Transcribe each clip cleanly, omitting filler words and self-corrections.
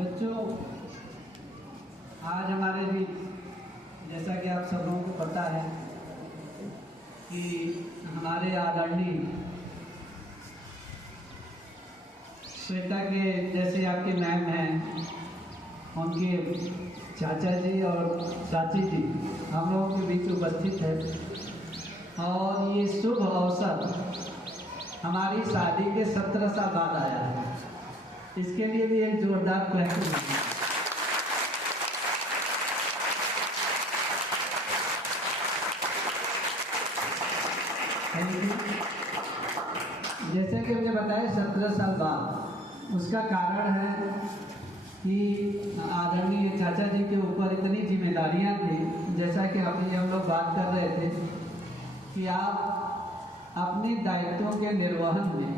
बच्चों, आज हमारे बीच जैसा कि आप सब लोगों को पता है कि हमारे आदरणीय श्वेता के जैसे आपके मैम हैं, उनके चाचा जी और चाची जी हम लोगों के बीच उपस्थित है और ये शुभ अवसर हमारी शादी के 17 साल बाद आया है। इसके लिए भी एक जोरदार क्लैपिंग। जैसे कि हमने बताया 17 साल बाद, उसका कारण है कि आदरणीय चाचा जी के ऊपर इतनी जिम्मेदारियां थी, जैसा कि अभी हम लोग बात कर रहे थे कि आप अपने दायित्वों के निर्वहन में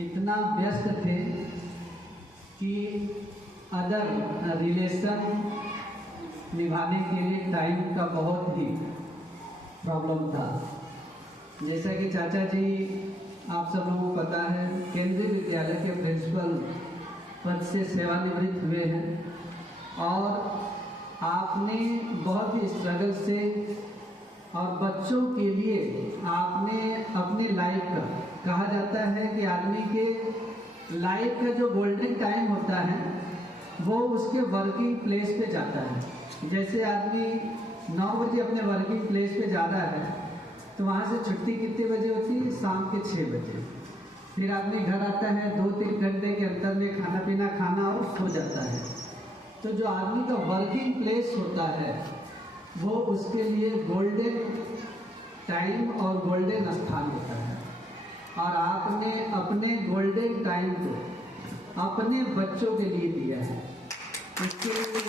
इतना व्यस्त थे कि अदर रिलेशन निभाने के लिए टाइम का बहुत ही प्रॉब्लम था। जैसा कि चाचा जी आप सब लोगों को पता है, केंद्रीय विद्यालय के प्रिंसिपल पद से सेवानिवृत्त हुए हैं और आपने बहुत ही स्ट्रगल से और बच्चों के लिए आपने अपनी लाइफ का, कहा जाता है कि आदमी के लाइफ का जो गोल्डन टाइम होता है वो उसके वर्किंग प्लेस पे जाता है। जैसे आदमी 9 बजे अपने वर्किंग प्लेस पे जा रहा है तो वहाँ से छुट्टी कितने बजे होती है? शाम के 6 बजे। फिर आदमी घर आता है, 2-3 घंटे के अंदर में खाना पीना खाना और सो जाता है। तो जो आदमी का वर्किंग प्लेस होता है वो उसके लिए गोल्डन टाइम और गोल्डन स्थान होता है, और आपने अपने गोल्डन टाइम को अपने बच्चों के लिए दिया है। इसके लिए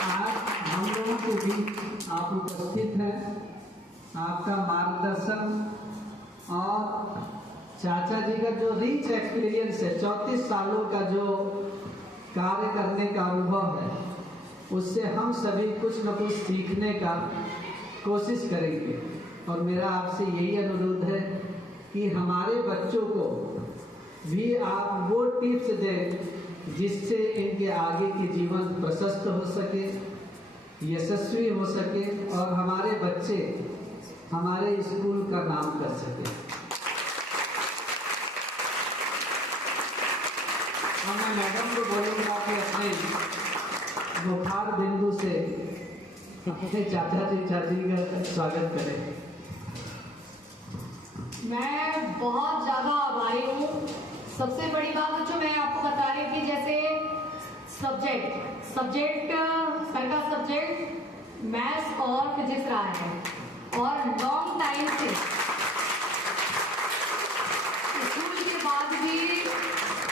आज हम लोगों के बीच आप उपस्थित हैं, आपका मार्गदर्शन और चाचा जी का जो रिच एक्सपीरियंस है, 34 सालों का जो कार्य करने का अनुभव है, उससे हम सभी कुछ न कुछ सीखने का कोशिश करेंगे। और मेरा आपसे यही अनुरोध है कि हमारे बच्चों को भी आप वो टिप्स दें जिससे इनके आगे के जीवन प्रशस्त हो सके, यशस्वी हो सके, और हमारे बच्चे हमारे स्कूल का नाम कर सके। मैं मैडम को बोलूँगा कि अपने बुखार बिंदु से अपने चाचा जी चाची का स्वागत करें। मैं बहुत ज़्यादा आभारी हूँ। सबसे बड़ी बात जो मैं आपको बता रही थी, जैसे सब्जेक्ट सर का सब्जेक्ट मैथ्स और फिजिक्स रहा है, और लॉन्ग टाइम से स्कूल के बाद भी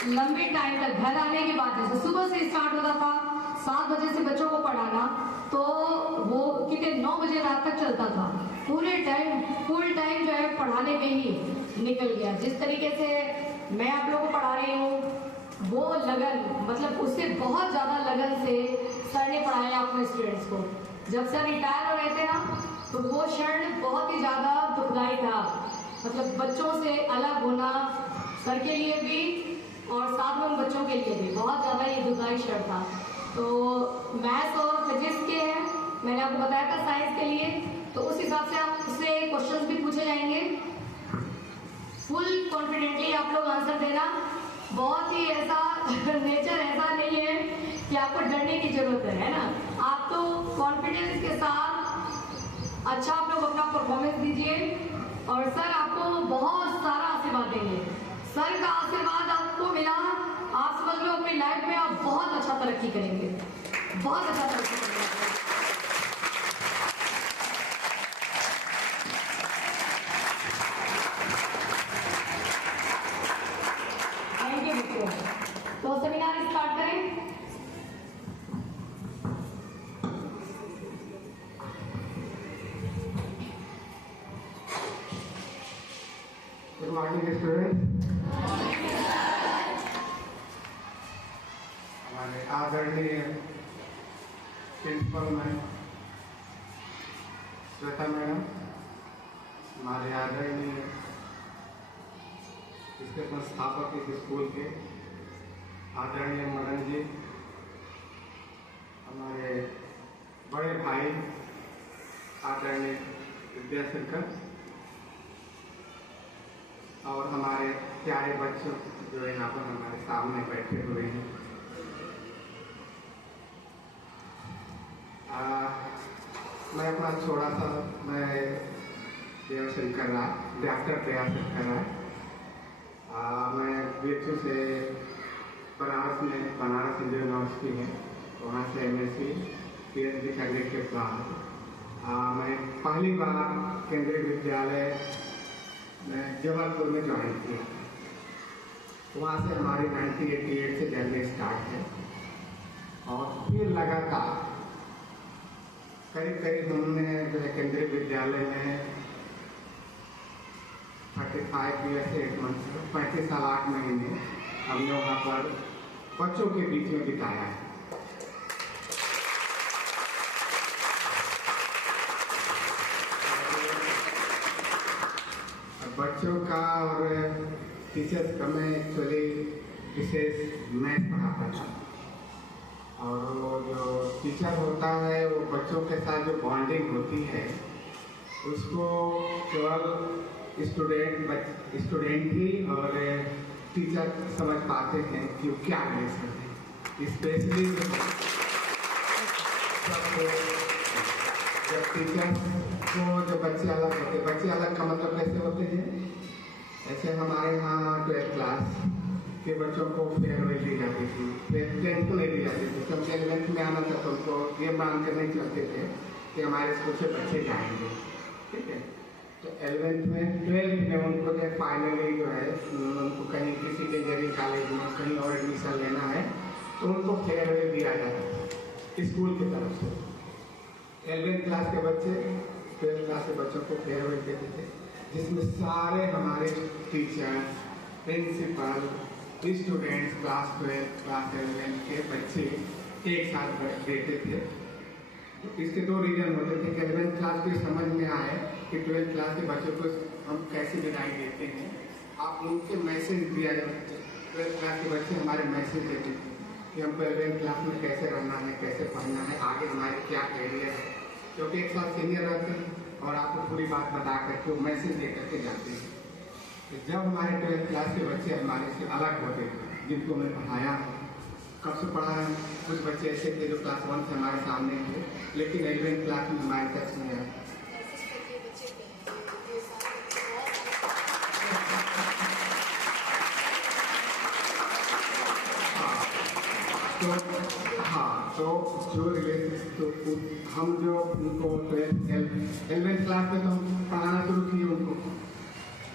लंबे टाइम तक घर आने के बाद, जैसे सुबह से स्टार्ट होता था 7 बजे से बच्चों को पढ़ाना, तो वो कितने 9 बजे रात तक चलता था। पूरे टाइम फुल टाइम जो है पढ़ाने में ही निकल गया। जिस तरीके से मैं आप लोगों को पढ़ा रही हूँ, वो लगन, मतलब उससे बहुत ज़्यादा लगन से सर ने पढ़ाया अपने स्टूडेंट्स को। जब सर रिटायर हो रहे थे ना, तो वो क्षण बहुत ही ज़्यादा दुखदायी था। मतलब बच्चों से अलग होना सर के लिए भी और साथ में उन बच्चों के लिए भी बहुत ज़्यादा ये दुखदायी क्षण था। तो मैथ्स और फिजिक्स के हैं, मैंने आपको बताया था साइंस के लिए, तो उस हिसाब से आपसे क्वेश्चंस भी पूछे जाएंगे। फुल कॉन्फिडेंटली आप लोग आंसर देना। बहुत ही ऐसा नेचर ऐसा नहीं है कि आपको डरने की जरूरत है ना। आप तो कॉन्फिडेंस के साथ अच्छा आप लोग अपना परफॉर्मेंस दीजिए, और सर आपको बहुत सारा आशीर्वाद देंगे। सर का आशीर्वाद आपको मिला, आप समझ लो अपनी लाइफ में आप बहुत अच्छा तरक्की करेंगे, बहुत अच्छा तरक्की करेंगे। तो सेमिनार स्टार्ट करें। Good morning student. हमारे आदरणीय प्रिंसिपल मैम श्वेता मैडम, हमारे आदरणीय इसके संस्थापक इस स्कूल के आदरणीय मदन जी, हमारे बड़े भाई आदरणीय विद्याशंकर, और हमारे प्यारे बच्चों जो यहाँ पर हमारे सामने बैठे हुए हैं। मैं अपना थोड़ा सा देवशंकर राय, डॉक्टर देवशंकर राय, मैं BHU से बनारस हिंदू यूनिवर्सिटी है, वहाँ से MSc PhD करने के बाद मैं पहली बार केंद्रीय विद्यालय में जबलपुर में ज्वाइन किया। वहाँ से हमारी 1988 से जर्नी स्टार्ट है, और फिर लगातार करीब हमने जो है केंद्रीय विद्यालय में 35 years 8 months 35 साल 8 महीने हमने वहाँ पर बच्चों के बीच में बिताया है। बच्चों का और टीचर्स का मैं एक्चुअली विशेष मैथ पढ़ाता था, और वो जो टीचर होता है वो बच्चों के साथ जो बॉन्डिंग होती है उसको केवल स्टूडेंट ही और टीचर समझ पाते हैं कि वो क्या रिलेशन है। स्पेशली जब टीचर को जो बच्चे अलग होते, बच्चे अलग का मतलब कैसे होते हैं, ऐसे हमारे यहाँ 12th क्लास के बच्चों को फेयरवेल दी जाती थी, फिर 10th को नहीं दी जाती थी, क्योंकि 11th में आना था तो उनको ये मान कर नहीं चलते थे कि हमारे स्कूल से बच्चे जाएंगे, ठीक है। तो 11th में 12th में उनको जो फाइनली जो है उनको कहीं किसी इंजीनियरिंग कॉलेज में कहीं और एडमिशन लेना है तो उनको फेयरवेल दिया जाता है स्कूल की तरफ से। 11th क्लास के बच्चे 12th क्लास के बच्चों को फेयरवेल देते थे, जिसमें सारे हमारे teacher, principal, students class 12 class 11 के बच्चे एक साथ देते थे। इसके दो रीजन होते थे कि 11th क्लास की समझ में आए कि 12th क्लास के बच्चों को हम कैसे विदाई देते हैं, आप उनके मैसेज दिया जाता। 12th क्लास के बच्चे हमारे मैसेज देते थे कि हम 12th क्लास में कैसे रहना है, कैसे पढ़ना है, आगे हमारे क्या कैरियर है, क्योंकि एक साथ सीनियर रहते हैं और आपको पूरी बात बता करके वो मैसेज दे करके जाते हैं। जब हमारे 12th क्लास के बच्चे हमारे से अलग होते थे, जिनको मैं पढ़ाया कब से पढ़ा है, कुछ बच्चे ऐसे थे जो क्लास 1 से हमारे सामने थे लेकिन 11th क्लास में हमारे टच में आए। तो जो रिलेटेड तो हम जो उनको 11th क्लास में तो हम पढ़ाना शुरू किए उनको।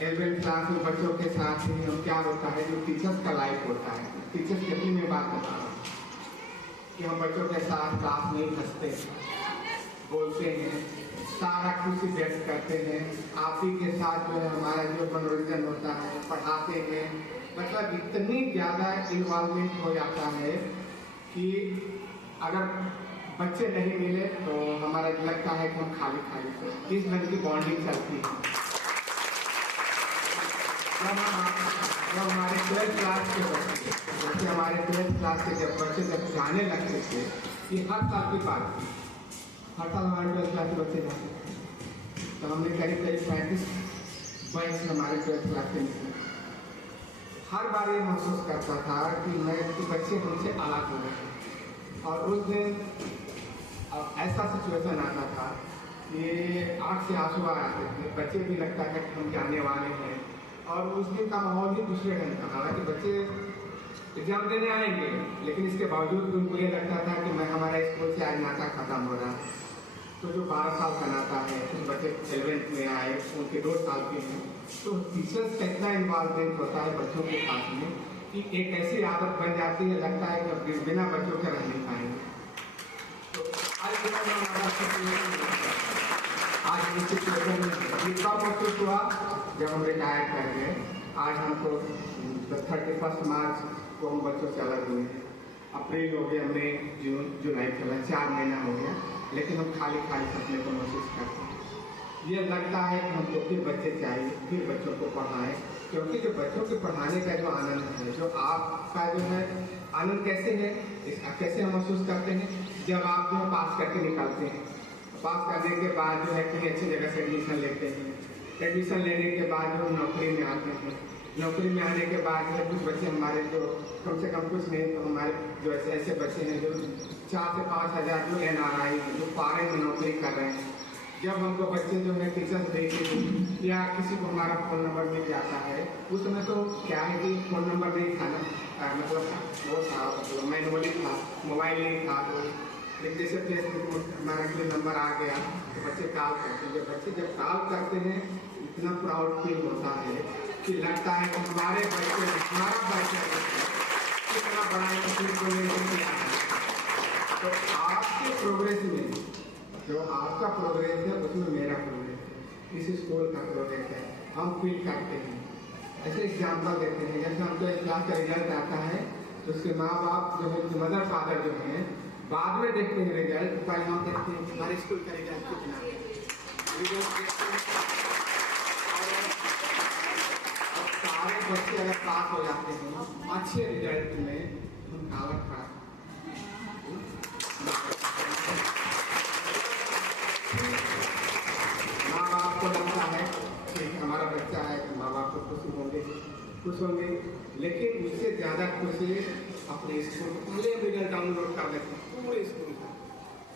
11th क्लास में बच्चों के साथ ही हम क्या होता है जो टीचर्स का लाइफ होता है, टीचर्स की अपनी में बात बता रहा हूँ कि हम बच्चों के साथ क्लास में हंसते बोलते हैं, सारा खुशी व्यक्त करते हैं, आप ही के साथ जो है हमारा जो मनोरंजन होता है पढ़ाते हैं, मतलब इतनी ज़्यादा इन्वॉल्वमेंट हो जाता है कि अगर बच्चे नहीं मिले तो हमारा लगता है कि हम खाली खाली इस ढंग की बॉन्डिंग चलती है। जब हमारे 12th क्लास के बच्चे हमारे 12th क्लास के जब जाने लगते थे, ये हर साल की बात थी, हर साल हमारे 12th क्लास के बच्चे जाते थे, तो हमने करीब 35 बैच हमारे 12th क्लास के निकले। हर बार ये महसूस करता था कि मैं बच्चे हमसे अलग हो गए, और उस दिन अब ऐसा सिचुएशन आता था कि आँख से आंसू आ आते थे, बच्चे भी लगता है कि हम जाने वाले हैं, और उस दिन का माहौल ही दूसरे ढंग का। हालांकि बच्चे एग्जाम देने आएंगे लेकिन इसके बावजूद भी उनको ये लगता था कि मैं हमारा स्कूल से आज नाता खत्म हो रहा। तो जो 12 साल का नाता है, कुछ बच्चे 11th में आए उनके 2 साल के हैं, तो टीचर्स का इतना इन्वॉल्वमेंट होता है बच्चों के साथ में कि एक ऐसी आदत बन जाती है, लगता है कि बिना बच्चों के रह नहीं पाएंगे। तो आज इस सिचुएशन में कब महसूस हुआ जब हम रिटायर कर गए। आज हमको 31 मार्च को हम बच्चों से अलग हुए, अप्रैल हो गया, मई, जून, जुलाई चला, 4 महीना हो गया, लेकिन हम खाली सपने को महसूस करते हैं। ये लगता है कि हमको फिर बच्चे चाहिए, फिर बच्चों को पढ़ाएं, क्योंकि जो बच्चों के पढ़ाने का जो आनंद है, जो आपका जो है आनंद कैसे है, कैसे हम महसूस करते हैं जब आप जो है पास करके निकलते हैं। पास करने के बाद जो है कहीं अच्छी जगह से एडमिशन लेते हैं, एडमिशन लेने के बाद जो नौकरी में आते हैं, नौकरी में आने के बाद जो कुछ बच्चे हमारे जो कम से कम कुछ नहीं तो हमारे जो ऐसे बच्चे हैं जो 4 से 5 हज़ार जो NRI जो फॉरेन में नौकरी कर रहे हैं। जब हमको बच्चे जो है टीचर्स देते हैं या किसी को हमारा फ़ोन नंबर मिल जाता है, उस समय तो क्या है कि फ़ोन नंबर नहीं था ना, मतलब वो था, मतलब मैनुअली था, मोबाइल नहीं था, तो लेकिन जैसे फेसबुक में हमारा के नंबर आ गया तो बच्चे कॉल करते हैं। बच्चे जब कॉल करते हैं इतना प्राउड फील होता है कि लगता है कि हमारे बच्चे हमारा बच्चा कितना बड़ा तकलीफ को लेकर आया है। तो आपके प्रोग्रेस में जो आपका प्रोग्रेस है उसमें मेरा प्रोग्रेस है, इस स्कूल का प्रोग्रेस है, हम फील करते हैं। ऐसे एग्जाम्पल देते हैं, जैसे हमको एक क्लास का रिजल्ट आता है तो उसके माँ बाप जो है मदर फादर जो हैं बाद में देखते हैं रिजल्ट, पहले हम देखते हैं हमारे स्कूल का रिजल्ट कितना है, रिजल्ट देखते हैं। और सारे बच्चे अगर पास हो जाते हैं अच्छे रिजल्ट में, हम काला खा माँ बाप को लगता है कि हमारा बच्चा है, तो माँ बाप को खुश होंगे, लेकिन उससे ज़्यादा खुशी अपने स्कूल पूरे रिजल्ट डाउनलोड कर लेते हैं पूरे स्कूल का।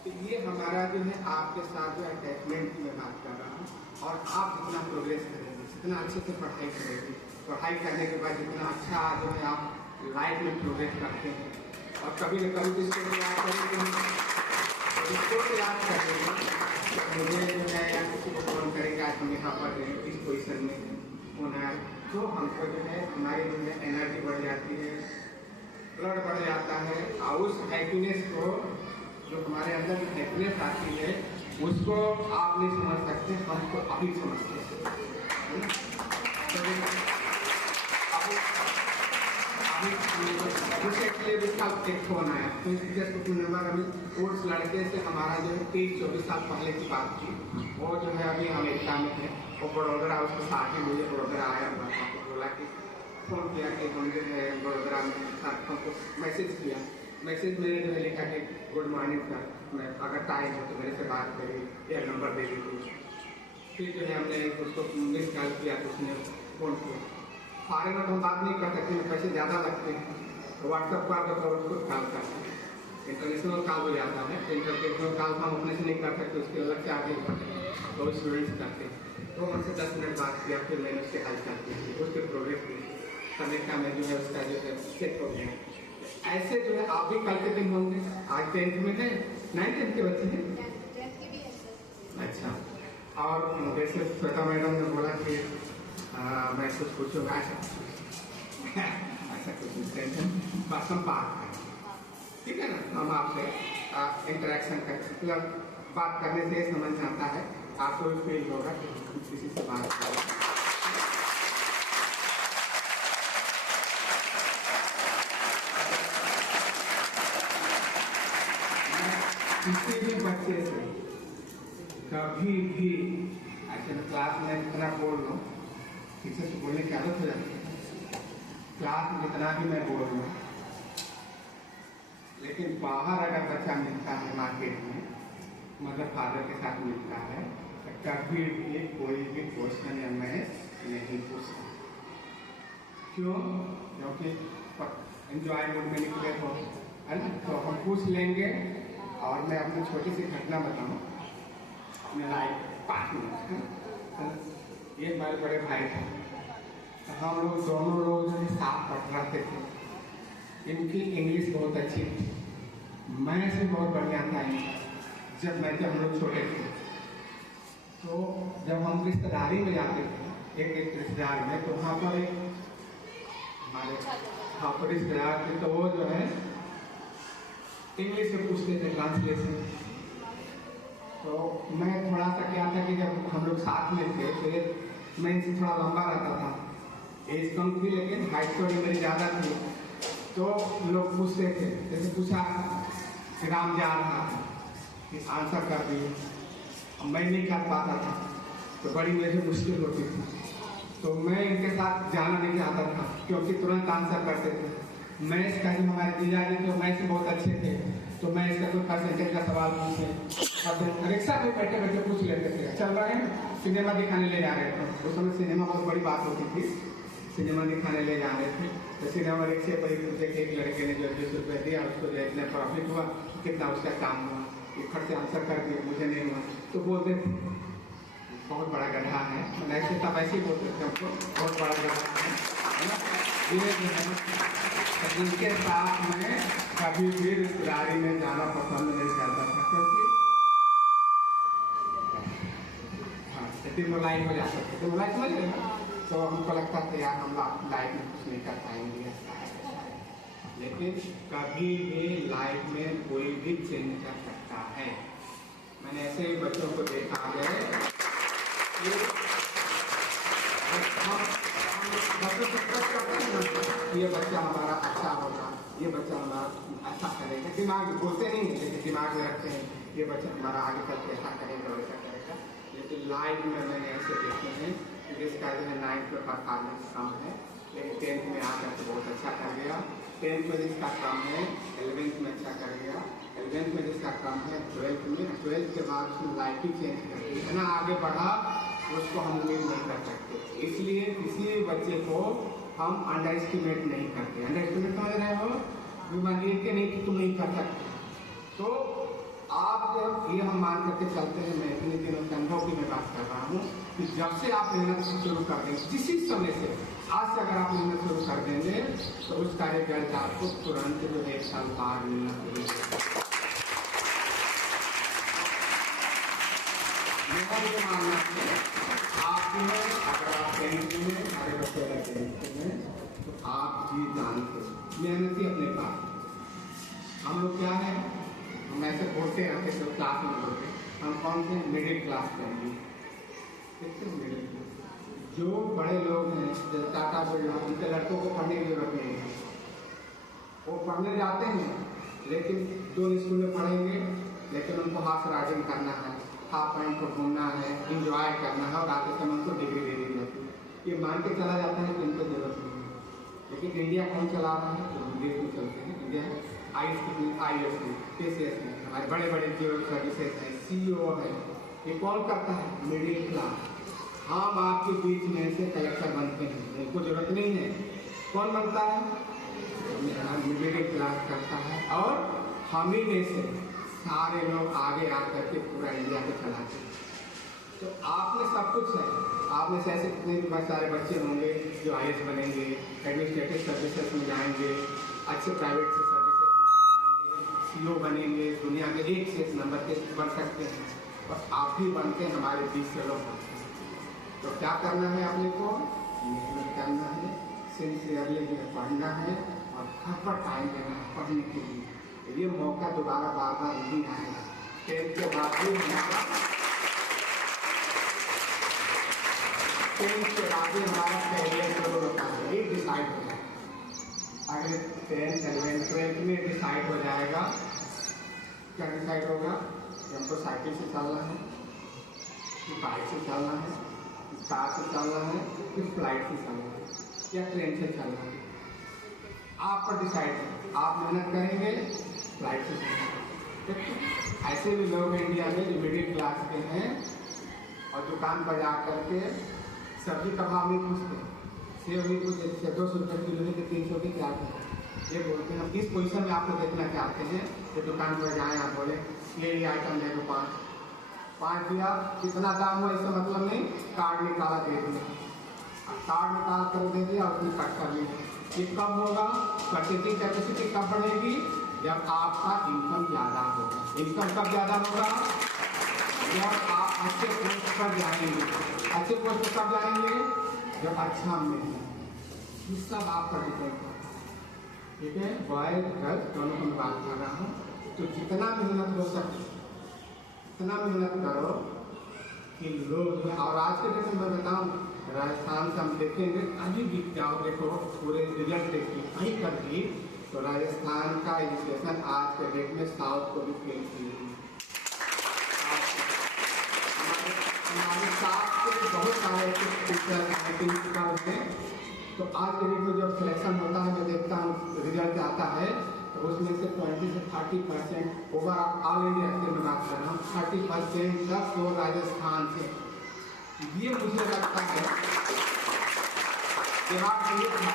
तो ये हमारा जो है आपके साथ जो अटैचमेंट की मैं बात कर रहा हूँ, और आप जितना प्रोग्रेस करेंगे, जितना अच्छे से पढ़ाई करेंगे, पढ़ाई करने के बाद जितना अच्छा जो है आप लाइफ में प्रोग्रेस करते हैं। और कभी न कभी जिसको याद करेंगे, जिसको याद करेंगे मुझे जो है या किसी को फोन करेंगे आज हम यहाँ पर इस पोजिशन में होना है, तो हमको जो है हमारी जो है एनर्जी बढ़ जाती है, ब्लड बढ़ जाता है। और उस हैप्पीनेस को, जो हमारे अंदर जो हैप्पीनेस आती है, उसको आप नहीं समझ सकते, हमको अभी समझते हैं। एक फोन आया तो अभी उस लड़के से हमारा जो है 23-24 साल पहले की बात थी। वो जो है अभी अमेरिका में है, वो बड़ोदरा, उसके साथ ही मुझे बड़ोदरा आया हुआ था, तो बोला कि फ़ोन किया कि हम जो है बड़ोदरा में साथ हमको मैसेज किया। मैसेज मैंने जो है लिखा कि गुड मॉर्निंग सर, मैं अगर टाइम हो तो मेरे से बात करिए या नंबर दे दीजिए। फिर जो है हमने उसको मिस कॉल किया तो उसने फ़ोन किया। सारे में तो हम बात नहीं कर सकते, पैसे ज़्यादा लगते हैं, तो व्हाट्सएप कॉल कर उसको कॉल करते हैं। इंटरनेशनल कॉल हो जाता है, इंटरनेशनल कॉल हम अपने से नहीं कर सकते, उसके अलग चार्जेस होते हैं, तो स्टूडेंट्स करते हैं। तो हमसे 10 मिनट बात किया, फिर मैंने उसके हाल चाल की, उसके प्रोग्रेस की अमेरिका में जो है उसका जो है सेट हो गया। ऐसे जो है आप भी कल के दिन होंगे, आज 10th में है, 9th के बच्चे हैं। अच्छा, और जैसे श्वेता मैडम ने बोला कि मैं कुछ पूछूंगा, ऐसा कुछ टेंशन बस हम बात करें, ठीक है ना। हम आपसे इंटरेक्शन करें, मतलब बात करने से समझ आता है, आपको भी फील होगा कि किसी से बात करें। किसी भी बच्चे से कभी भी ऐसे क्लास में इतना बोल लूँ, टीचर से बोलने की आदत हो जाती है, क्लास में जितना भी मैं बोल लूँ, लेकिन बाहर अगर बच्चा मिलता है मार्केट में, मदर फादर के साथ मिलता है, तो कभी भी कोई भी क्वेश्चन या मैं नहीं पूछता। क्यों? क्योंकि एंजॉय मूड में निकले हो, है ना, तो हम पूछ लेंगे। और मैं अपनी छोटी सी घटना बताऊँ, अपने लाइफ 5 मिनट, ये हमारे बड़े भाई थे, हम लोग दोनों लोग जो है साथ पढ़ते थे। इनकी इंग्लिश बहुत अच्छी थी, मैं से बहुत बढ़िया था इनका। जब हम लोग छोटे थे, तो जब हम रिश्तेदारी में जाते थे, एक रिश्तेदार में, तो वहाँ पर एक हमारे रिश्तेदार थे, तो वो जो है इंग्लिश में पूछते थे ट्रांसलेशन। तो मैं थोड़ा सा क्या था कि जब हम लोग साथ में थे, फिर मैं इनसे थोड़ा लंबा रहता था, एज कम थी लेकिन हाइट थोड़ी मेरी ज़्यादा थी। तो लोग पूछते थे, जैसे पूछा राम जा रहा था, आंसर कर दिए, मैं नहीं कर पाता था, तो बड़ी मुझे मुश्किल होती थी। तो मैं इनके साथ जाना नहीं चाहता था, क्योंकि तुरंत आंसर करते थे। मैथ्स का जो हमारे जीजा जी थे, मैथ्स में बहुत अच्छे थे, तो मैं इसका कोई परसेंटेज का सवाल पूछे, रिक्शा में बैठे बैठे पूछ लेते थे। चल रहे हैं, सिनेमा दिखाने ले जा रहे थे, उस समय सिनेमा बहुत बड़ी बात होती थी, सिनेमा दिखाने ले जा रहे थे, तो सिनेमा रिक्शे पर ही पूछे कि एक लड़के ने जो 20 रुपये दिया, उसको जो इतना प्रॉफिट हुआ, कितना उसका काम हुआ, खट से आंसर कर दिया, मुझे नहीं हुआ। तो बोलते थे बहुत बड़ा गड्ढा है, ऐसे तब ऐसे बोलते थे हमको, बहुत बड़ा गड्ढा है। ये जो है इनके साथ में कभी भी रिश्तेदारी में जाना पसंद नहीं करता था, क्योंकि लाइन हो जाता था, तो लाइन समझ रहे ना, तो हमको लगता था यार हम लाइफ में कुछ नहीं कर पाएंगे। लेकिन कभी भी लाइफ में कोई भी चेंज कर सकता है। मैंने ऐसे ही बच्चों को देखा है कि ये बच्चा हमारा अच्छा होगा, ये बच्चा हमारा अच्छा करेगा, दिमाग बोलते नहीं है लेकिन दिमाग में रखते हैं ये बच्चा हमारा आगे चल के ऐसा करेगा वैसा करेगा। लेकिन लाइफ में मैंने ऐसे देखे हैं कि जिसका जो है 9th में परफॉर्मेंस कम है, लेकिन 10th में आकर के बहुत अच्छा कर गया, 10th में जिसका कम है 11th में अच्छा कर गया, 11th में जिसका कम है 12th में, 12th के बाद उसने लाइफ ही चेंज कर दी, इतना आगे बढ़ा उसको हम उम्मीद नहीं कर सकते। इसलिए किसी भी बच्चे को हम अंडर एस्टिमेट नहीं करते। अंडर एस्टिमेट समझ रहे हो, मानिए कि नहीं कि तुम नहीं कर सकते, तो आप जब ये हम मान करके चलते हैं, मैं इतने दिनों के अनुभव की मैं बात कर रहा हूँ कि जब से आप मेहनत शुरू कर देंगे, किसी समय से आज से अगर आप मिलना शुरू कर देंगे तो उसका रिजल्ट आपको तुरंत जो 1 साल बाद मिलना शुरू होगा। मेरा जो मानना है आप जो है अगर आप टेंथ में हमारे बच्चे अगर टेंथ में तो आप जी जानते मेहनत ही अपने पास। हम लोग क्या है हम ऐसे बोलते रहते तो क्लास में बोलते हम कौन से मिडिल क्लास करेंगे मिडिल क्लास। जो बड़े लोग हैं जैसे टाटा बिरला उनके लड़कों को पढ़ने की जरूरत नहीं है, वो पढ़ने जाते हैं लेकिन 2 स्कूल में पढ़ेंगे लेकिन उनको हाथ राइडिंग करना है, हाफ पैंट को घूमना है, इंजॉय करना है और आते समय उनको डिग्री दे दी जाती है। ये मान के चला जाता है कि इनको जरूरत नहीं है। लेकिन इंडिया कौन चला रहा है तो देश में चलते हैं। इंडिया IAS में KCS में हमारे बड़े बड़े जो सर्विसेज हैं CEO है, ये कौन करता है मिडिल क्लास। हम आपके बीच में से कलेक्टर बनते हैं, उनको जरूरत नहीं है। कौन बनता है मिडिल क्लास करता है और हम ही में से सारे लोग आगे आकर के पूरा इंडिया को चलाते हैं। तो आपने सब कुछ है, आपने से ऐसे कितने भी सारे बच्चे होंगे जो IAS बनेंगे, एडमिनिस्ट्रेटिव सर्विसेज में जाएंगे, अच्छे प्राइवेट से सर्विसेज में जाएंगे, CEO बनेंगे, दुनिया के 1 से 1 नंबर के बन सकते हैं। और आप ही बनते हैं हमारे 20 से लोग बनते हैं। तो क्या करना है अपने को मेहनत करना है, सिंसियरली पढ़ना है और घर पर टाइम देना है पढ़ने के लिए। ये मौका दोबारा बार बार नहीं आएगा। 10th के बाद भी हमारा कैरियर जरूर होता है, ये डिसाइड हो जाएगा। अगर 10th 11th 12th में डिसाइड हो जाएगा, क्या डिसाइड होगा कि हमको साइकिल से चलना है कि बाइक से चलना है, कार से चलना है, फिर फ्लाइट से चलना है या ट्रेन से चलना है। आप पर डिसाइड है, आप मेहनत करेंगे फ्लाइट से चलना। ऐसे भी लोग हैं इंडिया में जो मिडिल क्लास के हैं और दुकान पर जा करके सब्जी का भाव नहीं पूछते, सेब नहीं पूछते, 200 रुपये किलो नहीं तो 300 की क्या है। ये बोलते हैं हम इस पोजीशन में आपको देखना चाहते हैं कि दुकान पर जाएँ, आप बोले ये आइटम ले लो 5 दिया, कितना दाम हुआ इसका मतलब नहीं, कार्ड निकाला दे दिया, कार्ड निकाल कर दे दिया उसने कट कर लिया। ये कब होगा, परचेजिंग कैपेसिटी कब बढ़ेगी, जब आपका इनकम ज़्यादा होगा। इनकम कब ज़्यादा होगा, जब आप अच्छे पोस्ट पर जाएंगे। अच्छे पोस्ट पर कब जाएंगे, जब अच्छा मिलेगा। ये सब आप पर डिपेंड करता है। ठीक है, बॉयज गर्ल्स दोनों को मैं बात कर रहा हूँ। तो जितना मेहनत हो सके इतना मेहनत करो कि लोग जो और आज के डेट में मैं बताऊँ राजस्थान से हम देखेंगे अभी भी जाओ देखो पूरे रिजल्ट देखिए कहीं पर भी तो राजस्थान का एजुकेशन आज के डेट में साउथ को भी फेल की है। हमारे साथ के बहुत सारे टीचर प्रिंसिपल हैं, तो आज के डेट में जब सिलेक्शन होता है मैं देखता हूँ रिजल्ट आता है तो उसमें से 20 से 30% ओवर ऑल इंडिया से मैं बात कर रहा हूँ 30% तक वो राजस्थान से। ये मुझे लगता है दिमाग में ये था,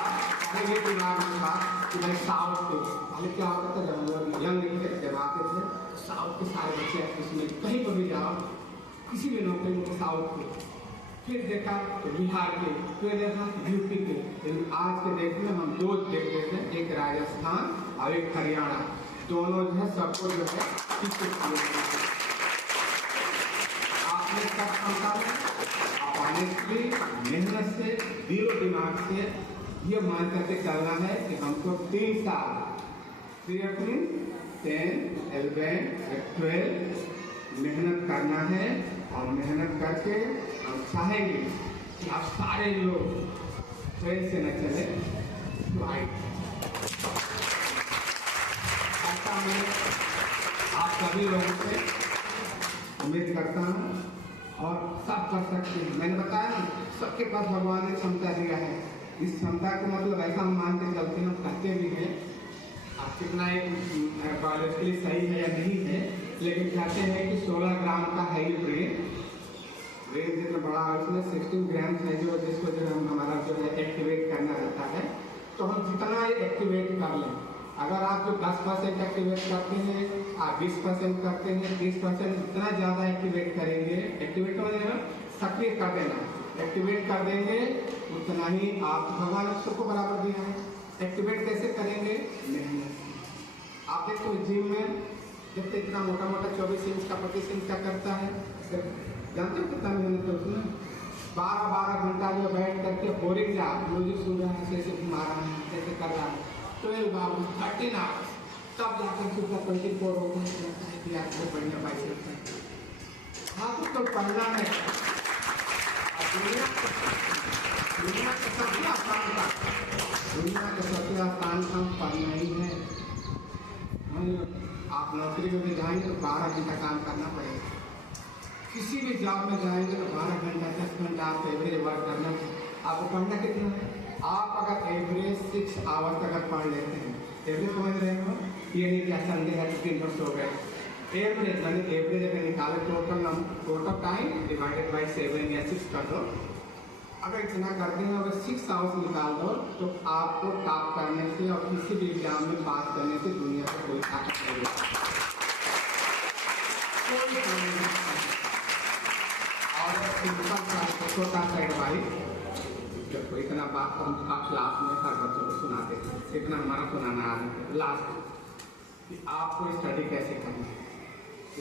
ये दिमाग में था कि भाई साउथ के पहले क्या होता था जब हम लोग यंग थे जब आते थे साउथ के सारे बच्चे इसमें कहीं पर भी जाओ किसी भी नौकरी में साउथ के, फिर देखा तो बिहार के, फिर देखा यूपी के। लेकिन आज के डेट में हम 2 देख लेते हैं, एक राजस्थान और एक हरियाणा, दोनों जो है सबको जो है आपने सब क्षमता में आप ऑनेस्टली मेहनत से दिलो दिमाग से ये मान करके चलना है कि हमको 3 साल 10, 11, 12 मेहनत करना है और मेहनत करके हम चाहेंगे कि आप सारे लोग ट्रेन से न चले फ्लाइट। ऐसा मैं आप सभी लोगों से उम्मीद करता हूँ और सब कर सकते हैं। मैंने बताया ना सबके पास भगवान ने क्षमता दिया है, इस क्षमता को मतलब ऐसा हम मान के चलते हैं, हम करते भी हैं। अब कितना एक बायोलॉजिकली सही है या नहीं है, लेकिन कहते हैं कि 16 ग्राम का है ये ब्रेन जितना बड़ा है उसमें 16 ग्राम है जो जिसको जो हम हमारा जो है एक्टिवेट करना रहता है। तो हम जितना ये एक्टिवेट कर लें, अगर आप जो 10% एक्टिवेट करते हैं, आप 20% करते हैं, 30% जितना ज़्यादा एक्टिवेट करेंगे, एक्टिवेट हो जाएगा सक्रिय कर देना, एक्टिवेट कर देंगे उतना ही आप भगवान ने सबको बराबर दिया है। एक्टिवेट कैसे करेंगे? मेहनत। आप देखो जिम में जब इतना मोटा मोटा 24 इंच का 25 इंच का करता है, जानते हो कितना मेहनत है उसमें? 12 घंटा जो बैठ करके बोरिंग जा म्यूजिक सुन रहा है, ऐसे घुमा रहा है, ऐसे कर रहा है, 12 आवर्स 13 आवर्स, तब जाकर सुबह 24 होता है कि आपको बढ़िया बाइसेप्स है। हाँ तो पढ़ना है। दुनिया का सबसे आसान काम पढ़ना ही है। आप नौकरी में भी जाएंगे तो 12 घंटा काम करना पड़ेगा। किसी भी जॉब में जाएंगे तो 12 घंटा 10 घंटा आप एवरेज वर्क करना है। आपको पढ़ना कितना है? आप अगर एवरेज 6 आवर्स अगर पढ़ लेते हैं, एवरेज समझ रहे हो? ये नहीं क्या संडे है 3 दिन सो गए। एवरेज मैंने एवरेज अगर निकाले टोटल टाइम डिवाइडेड बाई 7 या 6 कर दो। अगर इतना करते हैं, अगर 6 आवर्स निकाल दो तो आपको टॉप करने से और किसी भी एग्जाम में पास करने से दुनिया का कोई ताकत नहीं है। और सिंपल सा छोटा सा एडवाइस, जब इतना बात हम क्लास में हर बच्चों को सुनाते थे, इतना हमारा सुनाना आदमी लास्ट कि आपको स्टडी कैसे करनी है।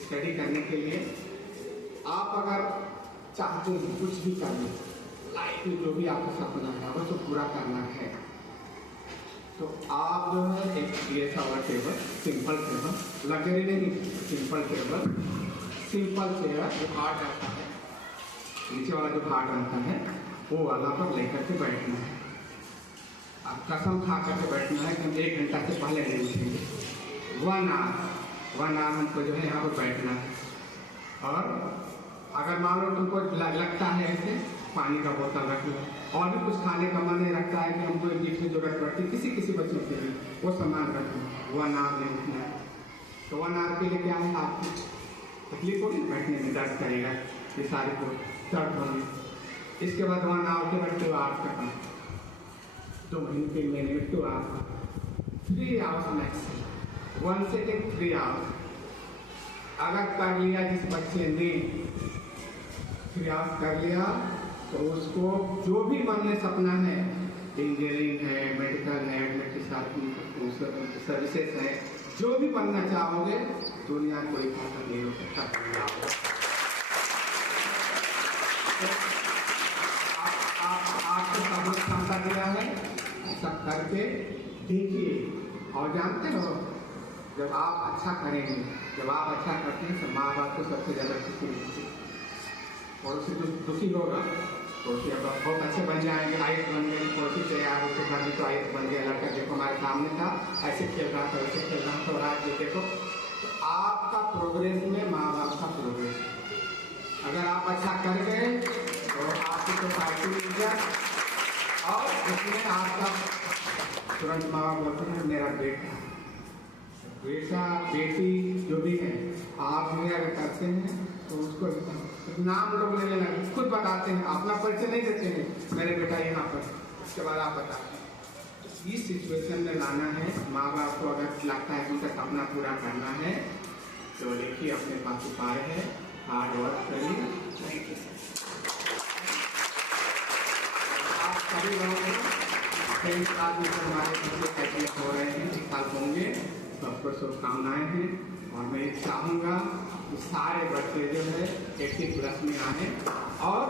स्टडी करने के लिए आप अगर चाहते हैं कुछ भी करना, लाइफ में जो भी आपका सपना है वो तो पूरा करना है, तो आप जो है एक ये वाला टेबल, सिंपल टेबल, लग्जरी नहीं, सिंपल टेबल, सिंपल चेयर जो हार्ड रहता है, नीचे वाला जो हार्ड रहता है वो वाला पर लेकर के बैठना है। आप कसम खा करके बैठना है कि हम 1 घंटा से पहले नहीं उठेंगे। 1 आवर हमको जो है यहाँ पर बैठना है। और अगर मान लो तुमको लगता है ऐसे, पानी का बोतल रख लो, और भी कुछ खाने का मन नहीं रखता है कि हमको एक गिफ्ट की जरूरत पड़ती है किसी बच्चों के लिए, वो सामान रख लो। 1 आवर नहीं उठना है। तो 1 आवर के लिए क्या है, आपकी तकलीफ होगी, बैठने में दर्द करेगा, ये सारे को दर्द होंगे। इसके बाद 1 आवर के बाद 2 आवर्स का काम, 2 महीने में 2 आवर्स, 3 आवर्स मैक्सिमम, 1 से 3 आवर्स। अगर कर लिया जिस बच्चे ने 3 आवर्स कर लिया तो उसको जो भी मन में सपना है, इंजीनियरिंग है, मेडिकल है, सर्विसेज है, जो भी बनना चाहोगे दुनिया कोई खाता नहीं हो सकता। आपको सब क्षमता दिया है, सब करके देखिए। और जानते हो जब आप अच्छा करेंगे, जब आप अच्छा करते हैं तो माँ बाप को सबसे ज़्यादा खुशी मिलती है। पड़ोसी दुखी होगा, पड़ोसी अब बहुत अच्छे बन जाएंगे, आईएएस बन गए, पड़ोसी तैयार उसके घर में तो आईएएस बन गया, लड़का देखो हमारे सामने था, ऐसे खेल रहा था, वैसे खेल रहा था, और आज ये देखो। तो आपका प्रोग्रेस में माँ बाप का प्रोग्रेस, अगर आप अच्छा कर गए तो आपकी सोसाइटी मिल जाए, और उसमें आपका तुरंत माँ बाप बोलते हैं मेरा बेटा बेटी जो भी है, आप भी अगर करते हैं तो उसको नाम लोग लेने लगे, खुद बताते हैं, अपना परिचय नहीं देते हैं, मेरे बेटा यहाँ पर, उसके बाद आप बताते हैं। तो इस सिचुएशन में लाना है। माँ बाप को अगर लगता है कि उनका सपना पूरा करना है तो देखिए अपने पास उपाय है, हार्ड वर्क करिए। आप सभी लोग हमारे बच्चे हो रहे हैं, इस साल होंगे, सबको शुभकामनाएं हैं। और मैं चाहूँगा कि सारे बच्चे जो है 80+ में आए, और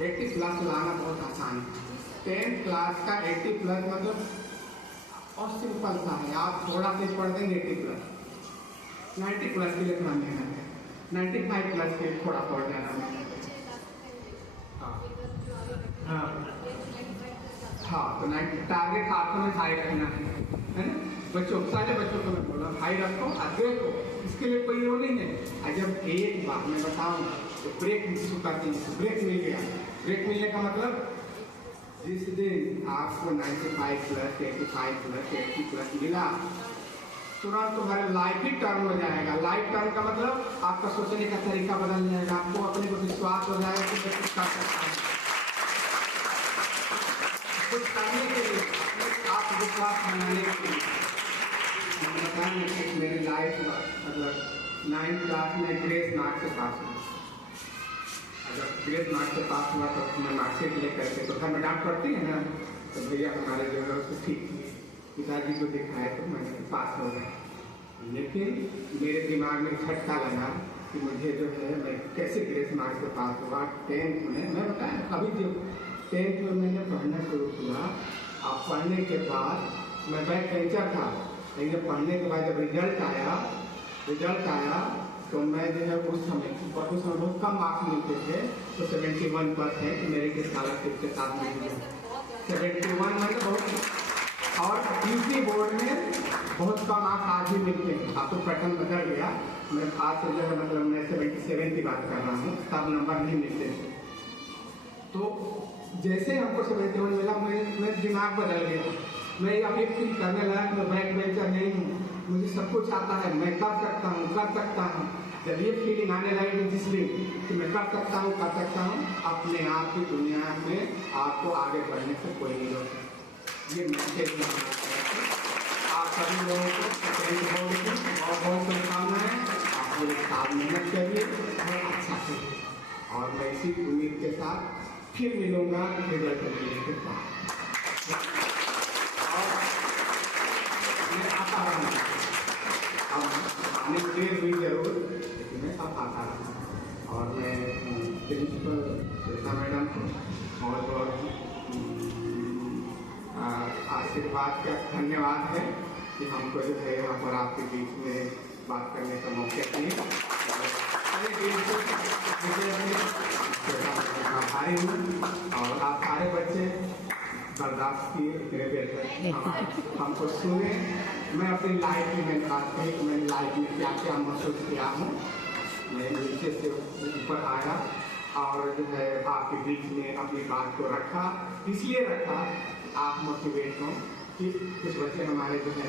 80+ लाना बहुत आसान है। 10th क्लास का 80+ मतलब और सिंपल सा है, आप थोड़ा सा पढ़ देंगे 80+। 90+ के लिए थोड़ा मेहनत है, 95+ के लिए थोड़ा पढ़ जाना है। हाँ तो 90 टारगेट हाथों में हाई रखना है ना बच्चों, सारे बच्चों को मैं बोला हाई रखो, देखो इसके लिए कोई वो नहीं है। जब एक बात मैं बताऊँ तो ब्रेक करती है, ब्रेक मिल गया, ब्रेक मिलने का मतलब जिस दिन आपको 95+, 85+, 80+ मिला, तुरंत तुम्हारे लाइफ ही टर्न हो जाएगा। लाइफ टर्न का मतलब आपका सोचने का तरीका बदल जाएगा, आपको अपने को विश्वास हो जाएगा कि मैं कुछ कर सकता हूँ। कुछ करने के लिए आप विश्वास बनाने के लिए बताएंगे। मेरी लाइफ मतलब 9th क्लास में ग्रेस मार्क से पास हुआ। जब ग्रेस मार्क्स से पास हुआ तो मैं मार्कशीट लेकर के, तो घर में डांट पड़ती है ना, तो भैया हमारे जो है उसको ठीक किए, पिताजी को दिखाए तो मैं पास हो गया। लेकिन मेरे दिमाग में झटका लगा कि मुझे जो है मैं कैसे ग्रेस मार्क्स से पास हुआ। 10th में मैं बताया अभी जो 10th में मैंने पढ़ना शुरू किया, अब पढ़ने के बाद मैं बैक बेंचर था, लेकिन जब पढ़ने के बाद जब रिजल्ट आया तो मैं जो है उस समय बहुत कम मार्क्स मिलते थे, तो 71% मेरे के स्कॉलरशिप के साथ मिले। 71 में तो बहुत, और यूपी बोर्ड में बहुत कम मार्क्स आज भी मिलते हैं। अब तो पैटर्न बदल गया, मैं आज से जो है मतलब मैं 77 की बात कर रहा हूँ, तब नंबर नहीं मिलते थे। तो जैसे हमको 71 मिला, मैं दिमाग बदल गया, मैं अभी फील करने लगा कि मैं बैक बेंचर नहीं हूँ, मुझे सब कुछ आता है, मैं कर सकता हूँ। जब ये फीलिंग आने लगेगी जिसलिए कि मैं कर सकता हूँ, अपने आप की दुनिया में आपको आगे बढ़ने से कोई नहीं रोक। ये मैसेज आप सभी लोगों को बहुत बहुत शुभकामनाएं। आप मेरे साथ मेहनत करिए और अच्छा करिए, और मैं इसी उम्मीद के साथ फिर मिलूंगा रिजल्ट मिलने के बाद। और मैं आता रहूँगा, अब आने में देर हुई जरूर, लेकिन मैं अब आता रहूँगा। और मैं प्रिंसिपल श्वेता मैडम को बहुत बहुत आशीर्वाद का धन्यवाद है कि हमको जो है यहाँ पर आपके बीच में बात करने का मौका दिए। आभारी हूँ, और आप सारे बच्चे बर्दाश्त किए मेरे बेटे हमको सुने। मैं अपनी लाइफ में मैंने बात कही कि मैंने लाइफ में क्या क्या महसूस किया हूँ। मैं नीचे से ऊपर आया और जो है आपके बीच में अपनी बात को रखा, इसलिए रखा आप मोटिवेट हो कि कुछ बच्चे हमारे जो है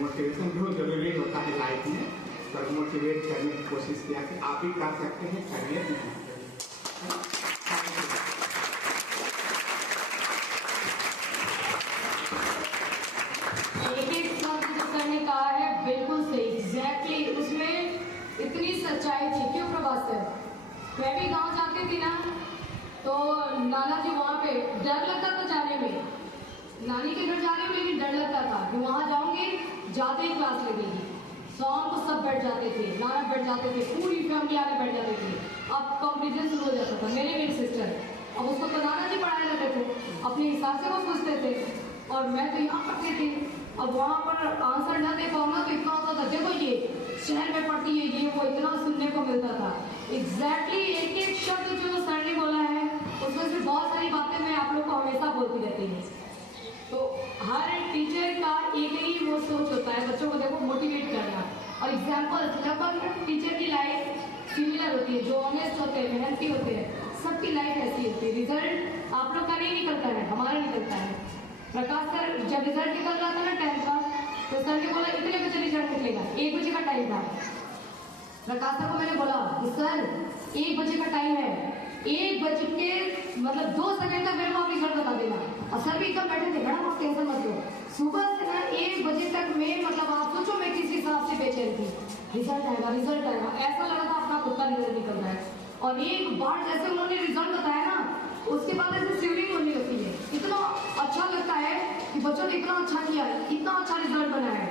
मोटिवेशन बहुत जरूरी होता है लाइफ में, पर मोटिवेट करने की कोशिश किया कि आप ही कर सकते हैं, करिए। कहा है बिल्कुल सही, एग्जैक्टली उसमें इतनी सच्चाई थी। क्यों प्रभात सर, मैं भी गांव जाती थी ना, तो नाना जी वहाँ पे डर लगता था जाने में, नानी के घर जाने में, लेकिन डर लगता था कि वहाँ जाऊंगी जाते ही क्लास लगेगी। शाम को सब बैठ जाते थे, नाना बैठ जाते थे, पूरी फैमिली आगे बैठ जाती थी। अब कंपटीशन शुरू हो जाता था, मेरी सिस्टर, अब उसको तो नाना जी पढ़ाए जाते थे, अपने हिसाब से वो सोचते थे, और मैं तो यहाँ पढ़ती थी। अब वहाँ पर आंसर न दे पाऊंगा तो इतना होता था, देखो ये शहर में पढ़ती है, ये वो, इतना सुनने को मिलता था। एग्जैक्टली एक एक शब्द जो सर ने बोला है, उसमें से बहुत सारी बातें मैं आप लोग को हमेशा बोलती रहती हूँ। तो हर टीचर का एक ही वो सोच होता है, बच्चों को देखो मोटिवेट करना। और एग्जाम्पल लगभग टीचर की लाइफ सिमिलर होती है, जो ऑनेस्ट होते हैं, मेहनती होते हैं, सबकी लाइफ ऐसी होती है। रिजल्ट आप लोग का नहीं निकलता है, हमारा निकलता है। प्रकाश सर जब रिजल्ट निकल रहा था ना 10th का, तो सर ने बोला इतने बजे रिजल्ट निकलेगा, 1 बजे का टाइम था। प्रकाश सर को मैंने बोला सर 1 बजे का टाइम है, 1 बज के मतलब 2 सेकंड तक मेरे को आप रिजल्ट बता देना। और सर भी एकदम बैठे थे, मैडम आप टेंशन मत लो। सुबह से ना 1 बजे तक में, मतलब आप सोचो मैं किस हिसाब से बेचैन थी, रिजल्ट आएगा, ऐसा लगा था अपना खुद का रिजल्ट निकल रहा है। और एक बार जैसे उन्होंने रिजल्ट बताया ना, उसके बाद ऐसे शिवरिंग होनी होती है, इतना अच्छा लगता है कि बच्चों ने इतना अच्छा किया, इतना अच्छा रिजल्ट बनाया है,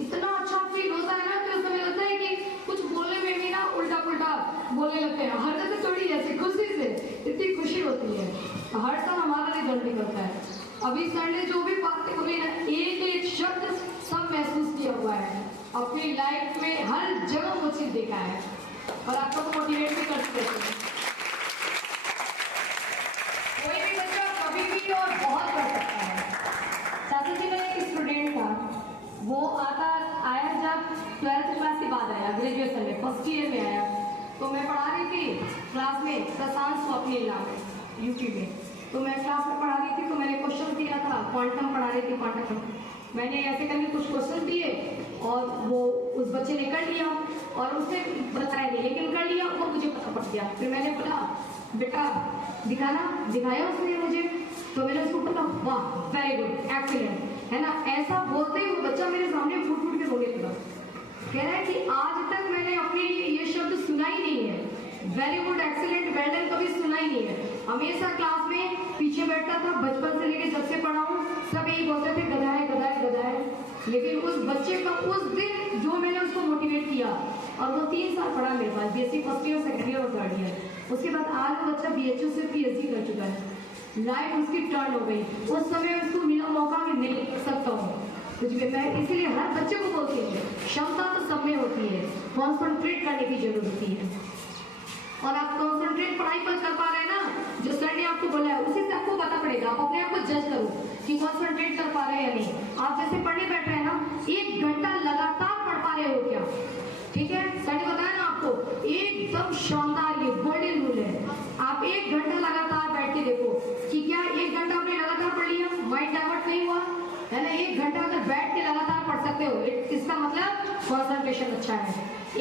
इतना अच्छा फील होता है ना कि उस समय लगता है कि कुछ बोलने में भी ना उल्टा पुल्टा बोलने लगते हैं, हरकतें थोड़ी ऐसे खुशी से, इतनी खुशी होती है। तो हर साल हमारा रिजल्ट निकलता है। अभी सर ने जो भी बातें बोली ना, एक एक शब्द सब महसूस किया हुआ है, अपनी लाइफ में हर जगह वो चीज देखा है, और आपको तो मोटिवेट भी कर सकते हैं। कोई भी बच्चा कभी भी और बहुत कर सकता है। चाचा जी में एक स्टूडेंट था, वो आया जब 12th क्लास के बाद आया, ग्रेजुएशन में फर्स्ट ईयर में आया, तो मैं पढ़ा रही थी क्लास में, प्रशांत स्वप्निल नाम है यूपी में, तो मैं क्लास में पढ़ा रही थी, तो मैंने क्वेश्चन दिया था, क्वांटम पढ़ा रही थी, क्वांटम मैंने ऐसे करके कुछ क्वेश्चन दिए, और वो उस बच्चे ने कर लिया, और उसने बताया नहीं, लेकिन कर लिया, वो मुझे पता पड़ गया। फिर मैंने बोला बेटा दिखाया उसने मुझे, तो मैंने उसको बोला वाह वेरी गुड एक्सीलेंट, है ना। ऐसा बोलते ही वो बच्चा मेरे सामने फूट के रोने लगा, कह रहा है कि आज तक मैंने अपने लिए ये शब्द सुना ही नहीं है, very good, excellent, well done कभी सुना ही नहीं है। हमेशा क्लास में पीछे बैठता था, बचपन से लेके जब से पढ़ा हूँ सब यही बोलते थे गधा है गधा है गधा है। लेकिन उस बच्चे का उस दिन जो मैंने उसको मोटिवेट किया और वो 3 साल पढ़ा मेरे पास, BSc first year, second year और थर्ड ईयर। उसके बाद आज वो बच्चा बीएचयू से पीएचडी कर चुका है, लाइफ उसकी टर्न हो गई। उस समय उसको मिला मौका कि नहीं कर सकता हूँ कुछ भी। मैं इसीलिए हर बच्चे को बोलती हूँ क्षमता तो सब में होती है, कॉन्सेंट्रेट करने की जरूरत होती है। और आप कॉन्सेंट्रेट पढ़ाई पर कर पा रहे हैं ना, जो सर ने आपको बोला है उसी से आपको पता पड़ेगा। आप अपने आप को जज करो कि कॉन्सेंट्रेट कर पा रहे हैं या नहीं। आप जैसे पढ़ने बैठ रहे हैं ना, 1 घंटा लगातार पढ़ पा रहे हो क्या? ठीक है, सर ने बताया ना आपको, एकदम शानदार, ये गोल्डन रूल है। आप 1 घंटा लगातार बैठ के देखो कि क्या 1 घंटा आपने लगातार पढ़ लिया, माइंड डाइवर्ट नहीं हुआ है ना। 1 घंटा अगर बैठ के लगातार पढ़ सकते हो, इसका मतलब कॉन्सेंट्रेशन अच्छा है।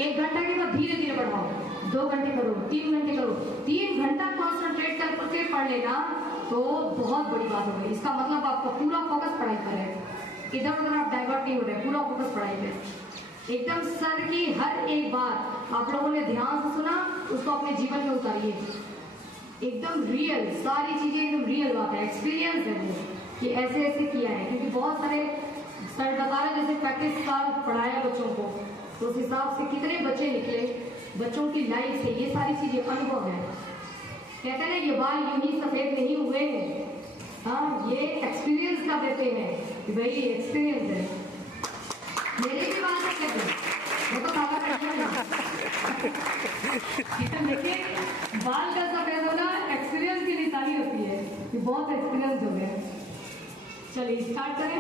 1 घंटा के बाद धीरे धीरे बढ़ाओ, 2 घंटे करो, 3 घंटे करो। 3 घंटा कॉन्सेंट्रेट करके पढ़ लेना तो बहुत बड़ी बात हो गई। इसका मतलब आपका पूरा फोकस पढ़ाई पर है, इधर उधर आप डाइवर्ट नहीं हो रहे, पूरा फोकस पढ़ाई पे। एकदम सर की हर एक बात आप लोगों ने ध्यान से सुना, उसको अपने जीवन में उतारिए। एकदम रियल, सारी चीजें एकदम रियल बात है, एक्सपीरियंस है वो कि ऐसे ऐसे किया है। क्योंकि बहुत सारे सर बता रहे जैसे 35 साल पढ़ाया बच्चों को, तो उस हिसाब से कितने बच्चे निकले, बच्चों की लाइफ से ये सारी चीजें अनुभव है। कहते हैं ना ये बाल यूं ही सफेद नहीं हुए हैं, हाँ ये एक्सपीरियंस का देते हैं कि भाई एक्सपीरियंस है। मेरे भी बाल सफेद है, वो तो काला लेकिन बाल का सफेद होना एक्सपीरियंस की निशानी होती है कि बहुत एक्सपीरियंस हो गया। चलिए स्टार्ट करें।